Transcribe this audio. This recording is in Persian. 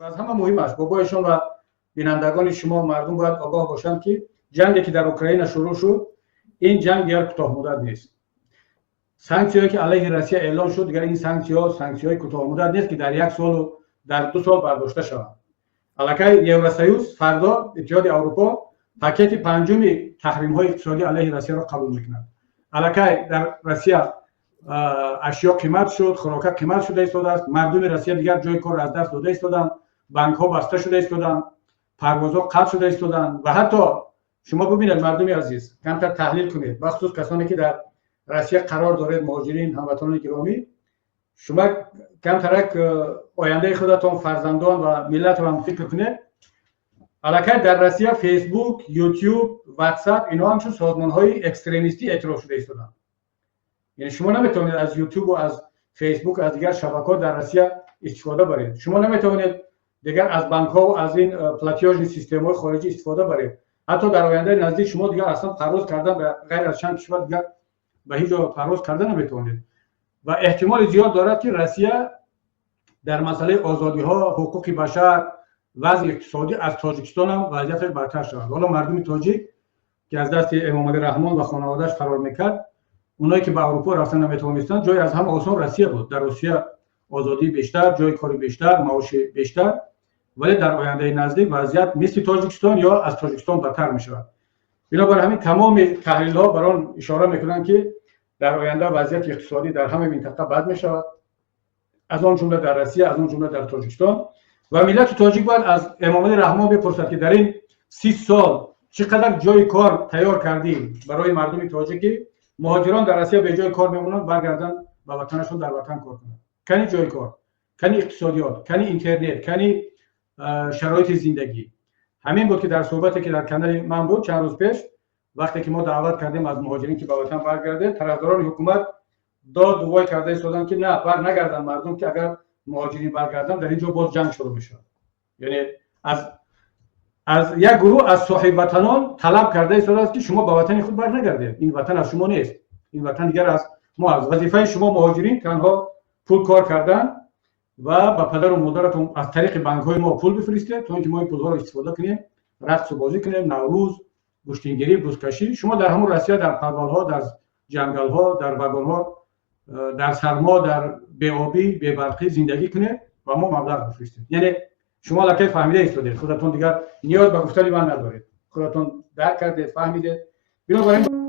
و از همه مهم است بابایشون و بینندگان شما مردم باید آگاه باشند که جنگی که در اوکراین شروع شد این جنگ یک کوتاه مدت نیست. سانکسیونی که علیه روسیه اعلام شد دیگر این سانکسیون‌های کوتاه مدت نیست که در یک سال و در 2 سال برداشته شود. الکی یوراسیوس فردا اتحاد اروپا پاکت پنجم تحریم‌های اقتصادی علیه روسیه را قبول می‌کند. الکی در روسیه اشیا قیمت شد، خوراک قیمت شده ایستاده است، مردم روسیه دیگر جای کار از دست داده ایستادند، بانک‌ها بسته شده ایستادند، پروازها قطع شده ایستادند و حتی شما ببینید مردم عزیز کمتر تحلیل کنید، بخصوص کسانی که در روسیه قرار دارید، مهاجرین، هموطنان گرامی، شما کمترک آینده خودتون، فرزندان و ملت رو هم فکر کنید. الکی در روسیه فیسبوک، یوتیوب، واتساپ اینا همچون سازمان‌های اکستریمیستی اعتراف شده ایستادند. یعنی شما نمیتونید از یوتیوب و از فیسبوک و از دیگر شبکه‌ها در روسیه استفاده برید. شما نمیتونید دیگر از بانک‌ها و از این پلاتیاژ سیستم‌های خارجی استفاده برید. حتی در آینده نزدیک شما دیگر اصلا پرواز کردن به غیر از چند کشور دیگر به هیچ جا پرواز کردن نمیتونید. و احتمال زیاد دارد که روسیه در مسئله آزادی‌ها، حقوق بشر، وضع اقتصادی از تاجیکستان هم وضعیت برتر شود. حالا مردم تاجیک که از دست امامعلی رحمان و خانواده‌اش فرار میکرد، اونایی که به اروپا رفتن نمیتونستن، جای از همه آسان روسیه بود. در روسیه آزادی بیشتر، جای کاری بیشتر، معاش بیشتر، ولی در آینده نزدیک وضعیت مثل تاجیکستان یا از تاجیکستان بدتر میشود. بنابراین همین تمام تحلیل‌ها بر آن اشاره میکنند که در آینده وضعیت اقتصادی در همه منطقه بد میشود، از آن جمله در روسیه، از آن جمله در تاجیکستان. و ملت تاجیک باید از امامعلی رحمان بپرسد که در این 30 سال چقدر جای کار تیار کردیم برای مردم تاجیک. مهاجران در روسیه به جای کار میمونند، برگردن به وطنشون، در وطن کار کنند. کنی جای کار، کنی اقتصادیات، کنی اینترنت، کنی شرایط زندگی. همین بود که در صحبتی که در کانال من بود چند روز پیش، وقتی که ما دعوت کردیم از مهاجرین که به وطن برگرده، طرفداران حکومت داد وای کرده ایستادن که نه، بر نگردن مردم، که اگر مهاجرین برگردن در اینجا باز جنگ شروع میشه. یعنی از یک گروه از صاحب وطنان طلب کرده ایستاده است که شما به وطن خود برنگردید، این وطن از شما نیست، این وطن دیگر از ما است. وظیفه شما مهاجرین تنها پول کار کردن و با پدر و مادرتون از طریق بانک‌های ما پول بفرستید تا اینکه ما این پول‌ها رو استفاده کنیم، رقص و بازی کنیم، نوروز، گوشتینگیری، بزکشی. شما در همون روسیه در پروال‌ها، در جنگل‌ها، در واگن‌ها، در سرما، در بی‌آبی، بی‌برقی زندگی کنید و ما مبلغ بفرستید. یعنی شما لکه فهمیده ایستادید، خودتون دیگر نیاز به گفتن من ندارید، خودتون درک کردید، فهمیدید. بنابراین